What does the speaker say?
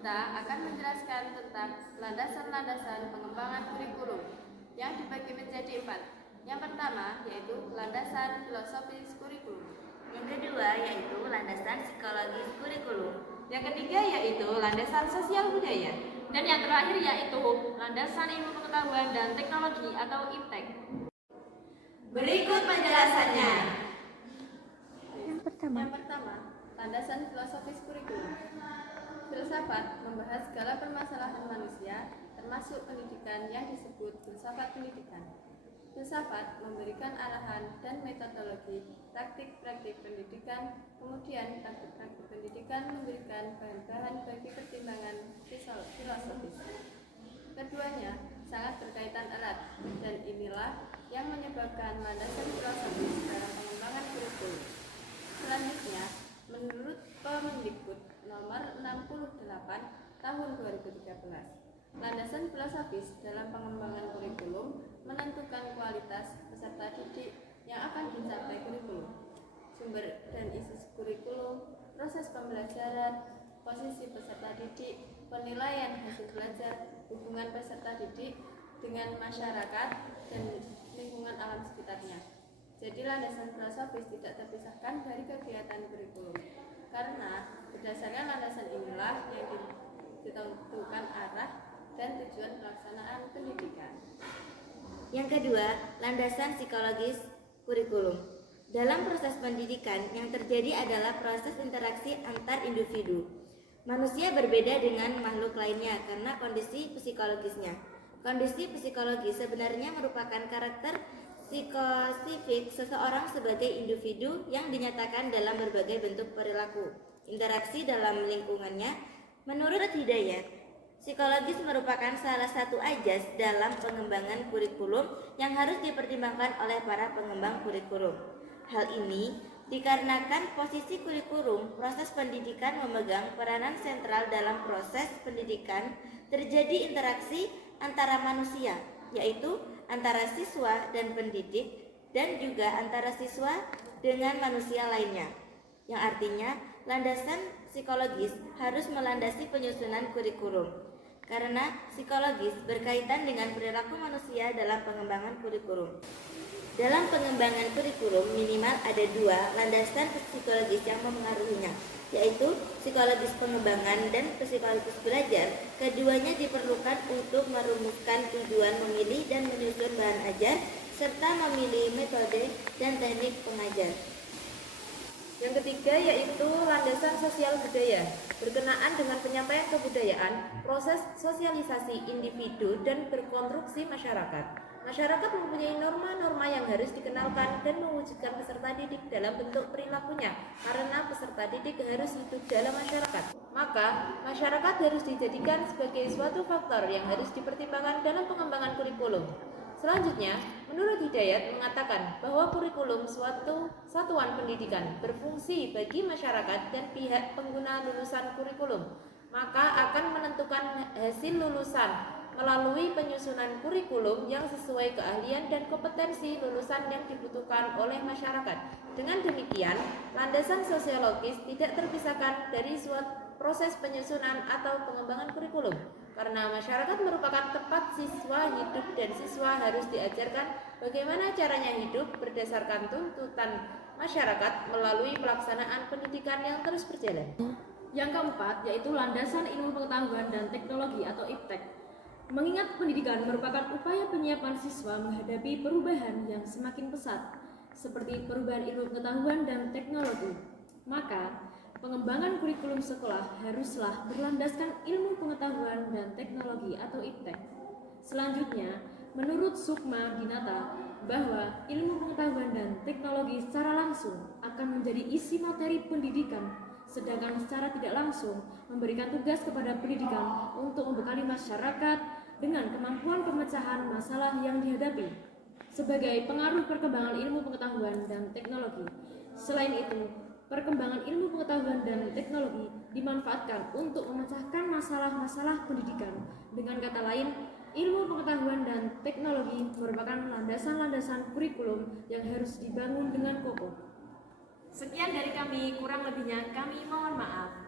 kita akan menjelaskan tentang landasan-landasan pengembangan kurikulum yang dibagi menjadi 4. Yang pertama yaitu landasan filosofis kurikulum. Yang kedua yaitu landasan psikologis kurikulum. Yang ketiga yaitu landasan sosial budaya. Dan yang terakhir yaitu landasan ilmu pengetahuan dan teknologi atau IPTEK. Berikut penjelasannya. Yang pertama, landasan filosofis kurikulum. Filsafat membahas segala permasalahan manusia, termasuk pendidikan yang disebut filsafat pendidikan. Filsafat memberikan arahan dan metodologi praktik-praktik pendidikan, kemudian praktik-praktik pendidikan memberikan bahan-bahan bagi pertimbangan filosofis. Keduanya sangat berkaitan erat, dan inilah yang menyebabkan landasan filosofis dalam pengembangan kurikulum. Selanjutnya, menurut Kemendikbud nomor 68 tahun 2013, landasan filosofis dalam pengembangan kurikulum menentukan kualitas peserta didik yang akan dicapai kurikulum, sumber dan isi kurikulum, proses pembelajaran, posisi peserta didik, penilaian hasil belajar, hubungan peserta didik dengan masyarakat dan lingkungan alam sekitarnya. Jadi landasan filosofis tidak terpisahkan dari kegiatan kurikulum, karena berdasarkan landasan inilah yang ditentukan arah dan tujuan pelaksanaan pendidikan. Yang kedua, landasan psikologis kurikulum. Dalam proses pendidikan yang terjadi adalah proses interaksi antar individu. Manusia berbeda dengan makhluk lainnya karena kondisi psikologisnya. Kondisi psikologis sebenarnya merupakan karakter psikosifik seseorang sebagai individu yang dinyatakan dalam berbagai bentuk perilaku, interaksi dalam lingkungannya. Menurut Hidayat, psikologis merupakan salah satu ajas dalam pengembangan kurikulum yang harus dipertimbangkan oleh para pengembang kurikulum. Hal ini dikarenakan posisi kurikulum, proses pendidikan memegang peranan sentral dalam proses pendidikan. Terjadi interaksi antara manusia, yaitu antara siswa dan pendidik, dan juga antara siswa dengan manusia lainnya, yang artinya landasan psikologis harus melandasi penyusunan kurikulum, karena psikologis berkaitan dengan perilaku manusia dalam pengembangan kurikulum. Dalam pengembangan kurikulum minimal ada 2 landasan psikologis yang memengaruhinya, yaitu psikologis pengembangan dan psikologis belajar. Keduanya diperlukan untuk merumuskan tujuan, memilih dan menyusun bahan ajar, serta memilih metode dan teknik pengajar. Yang ketiga yaitu landasan sosial budaya. Berkenaan dengan penyampaian kebudayaan, proses sosialisasi individu dan berkonstruksi masyarakat. Masyarakat mempunyai norma-norma yang harus dikenalkan dan mewujudkan peserta didik dalam bentuk perilakunya, karena peserta didik harus hidup dalam masyarakat. Maka, masyarakat harus dijadikan sebagai suatu faktor yang harus dipertimbangkan dalam pengembangan kurikulum. Selanjutnya, menurut Hidayat mengatakan bahwa kurikulum suatu satuan pendidikan berfungsi bagi masyarakat dan pihak pengguna lulusan kurikulum, maka akan menentukan hasil lulusan melalui penyusunan kurikulum yang sesuai keahlian dan kompetensi lulusan yang dibutuhkan oleh masyarakat. Dengan demikian, landasan sosiologis tidak terpisahkan dari suatu proses penyusunan atau pengembangan kurikulum, karena masyarakat merupakan tempat siswa hidup dan siswa harus diajarkan bagaimana caranya hidup berdasarkan tuntutan masyarakat melalui pelaksanaan pendidikan yang terus berjalan. Yang keempat yaitu landasan ilmu pengetahuan dan teknologi atau IPTEK. Mengingat pendidikan merupakan upaya penyiapan siswa menghadapi perubahan yang semakin pesat, seperti perubahan ilmu pengetahuan dan teknologi, maka pengembangan kurikulum sekolah haruslah berlandaskan ilmu pengetahuan dan teknologi atau IPTEK. Selanjutnya, menurut Sukma Dinata, bahwa ilmu pengetahuan dan teknologi secara langsung akan menjadi isi materi pendidikan, sedangkan secara tidak langsung memberikan tugas kepada pendidikan untuk membekali masyarakat dengan kemampuan pemecahan masalah yang dihadapi sebagai pengaruh perkembangan ilmu pengetahuan dan teknologi. Selain itu, perkembangan ilmu pengetahuan dan teknologi dimanfaatkan untuk memecahkan masalah-masalah pendidikan. Dengan kata lain, ilmu pengetahuan dan teknologi merupakan landasan-landasan kurikulum yang harus dibangun dengan kokoh. Sekian dari kami, kurang lebihnya kami mohon maaf.